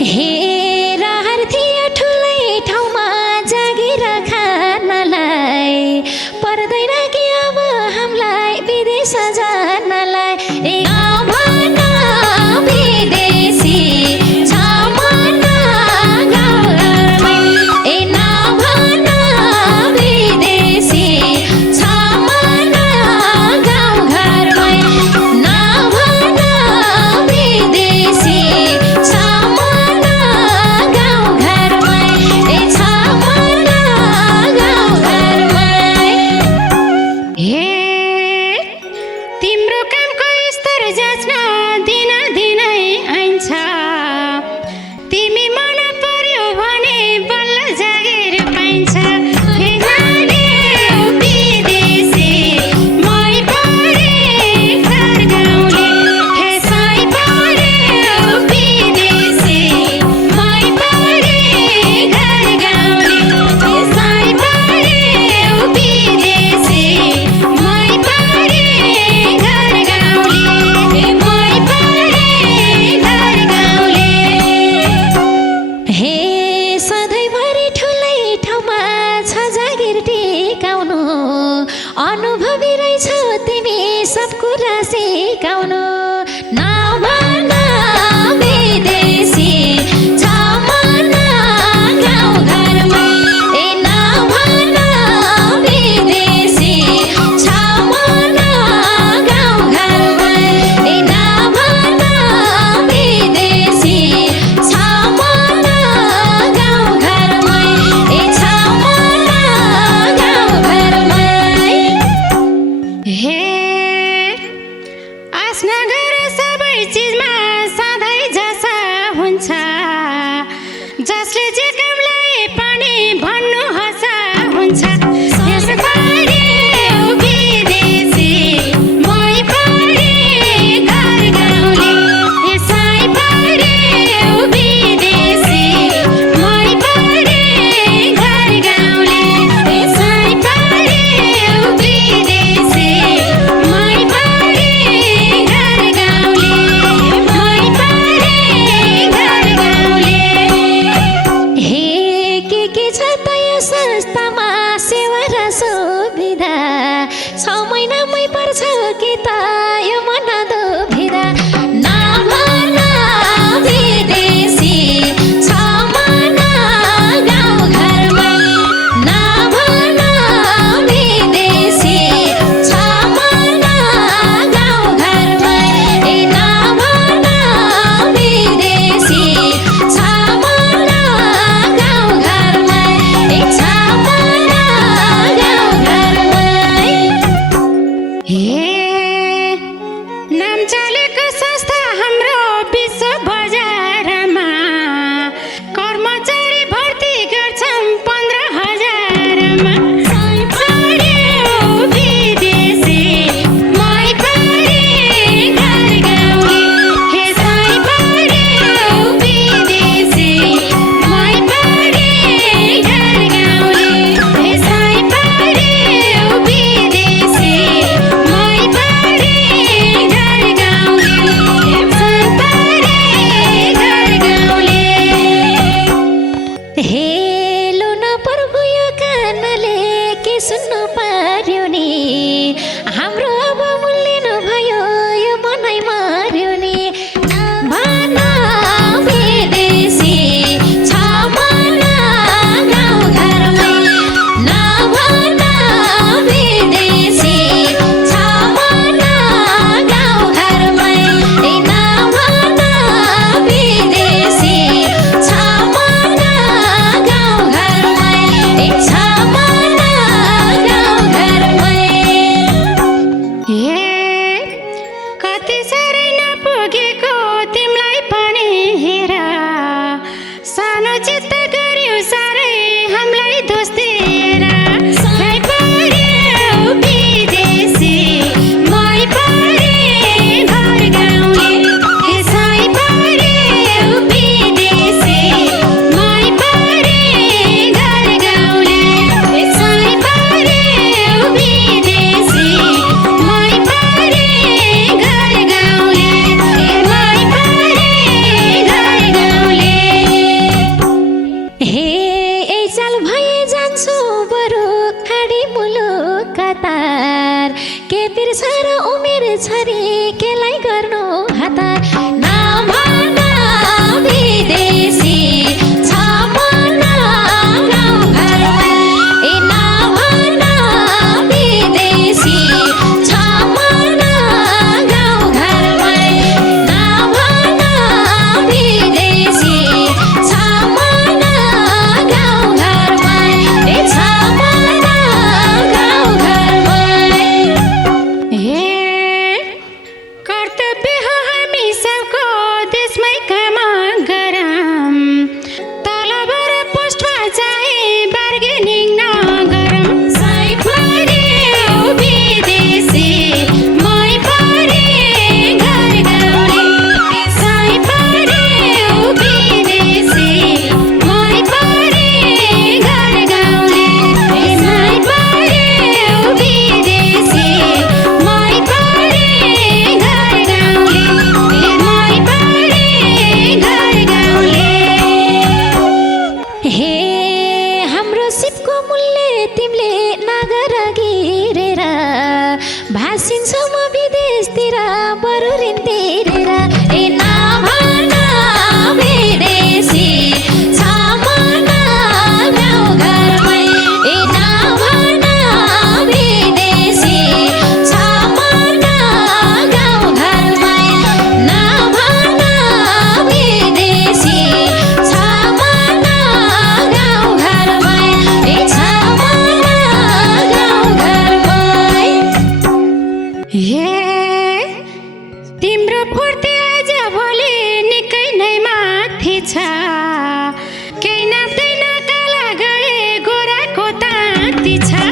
हे छ केही नाप्दैन काला गए गोराको ताती छ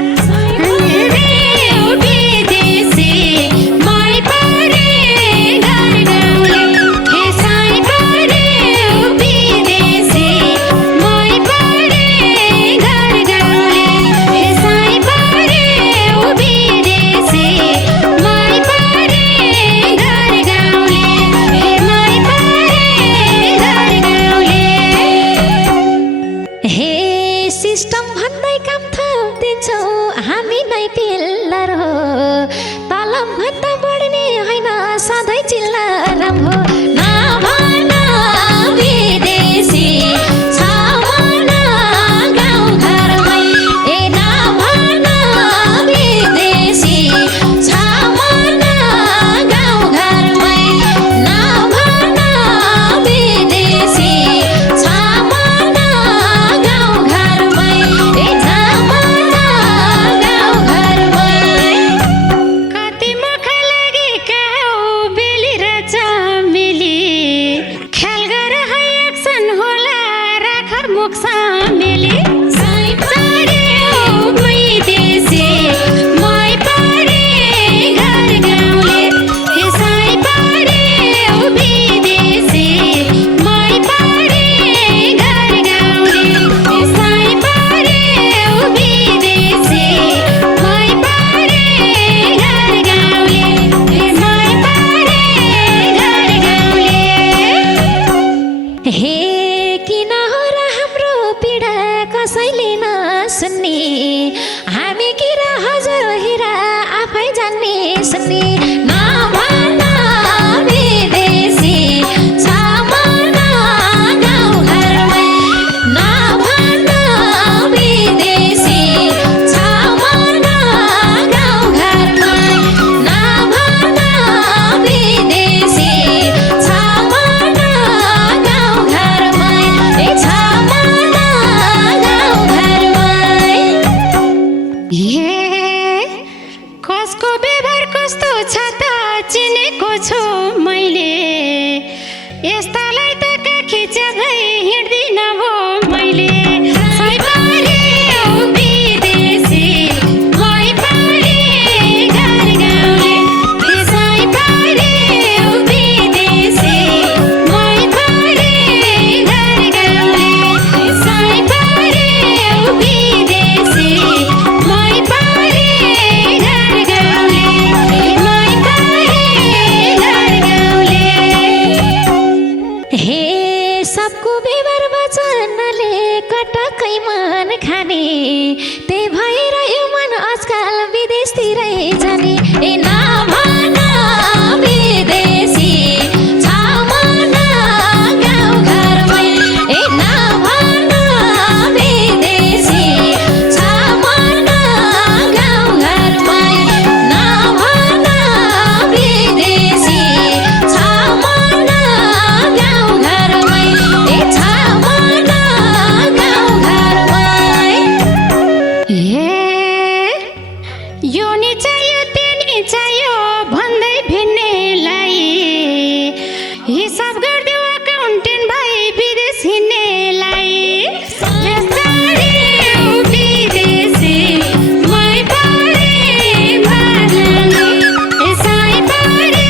सिस्टम भन्दै काम थपिदिन्छौ हामी नै पिल्लर हो तलब भन्दा बढ्ने होइन सधैँ चिल्लर हो नभन विदेशी छ भन गाउँघरमै ए नभन विदेशी छ भन गाउँघरमै नभन विदेशी छ भन गाउँघरमै ए छ भन गाउँघरमै कति मुख लागेका हौ बेली र चमेली ख्याल गर है एक्सन होला राखर मुख सामेली हे किन हो र हाम्रो पीडा कसैले नसुन्ने हामी किरा हजुर हिरा आफै जान्ने सुन्ने नभन विदेशी छ भन गाउँघरमै नभन विदेशी छ भन गाउँघरमै नभन विदेशी छ भन गाउँघरमै ए छ भन गाउँघरमै कसको व्यवहार कस्तो छ त चिनेको छु मैले यस्तालाई त काखी च्यादै हिँड्दिन भो मैले सैपारे विदेशी मै पारे घर गाउँले ए सैपारे विदेशी मै पारे घर गाउँले ए सैपारे विदेशी मै पारे घर गाउँले ए मै पारे घर गाउँले हे सबको व्यवहार वचनले कटकै मन खाने त्यही भएर यो मन आजकल विदेशतिरै जाने ए नभन विदेशी छ भन गाउँघरमै ए नभन विदेशी छ भन गाउँघरमै नभन विदेशी छ भन गाउँघरमै ए छ भन गाउँघरमै यो नि चाहियो त्यो नि चाहियो भन्दै भिन्नेलाई हिसाब गरिदेऊ अकाउन्टेन्ट भाइ विदेश हिँड्नेलाई यस्तारी विदेशी मै पारे भाग्ने ए सैपारे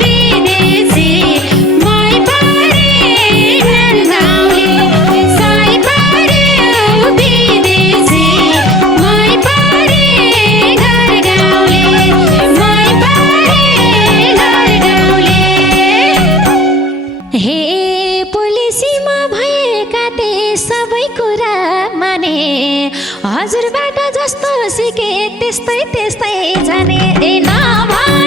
विदेशी मै पारे घर गाउँले ए सैपारे विदेशी मै पारे घर गाउँले मै पारे घर गाउँले हे पोलिसीमा भएका ते सबै कुरा माने हजुरबाट जस्तो सिके त्यस्तै त्यस्तै जाने ए नभन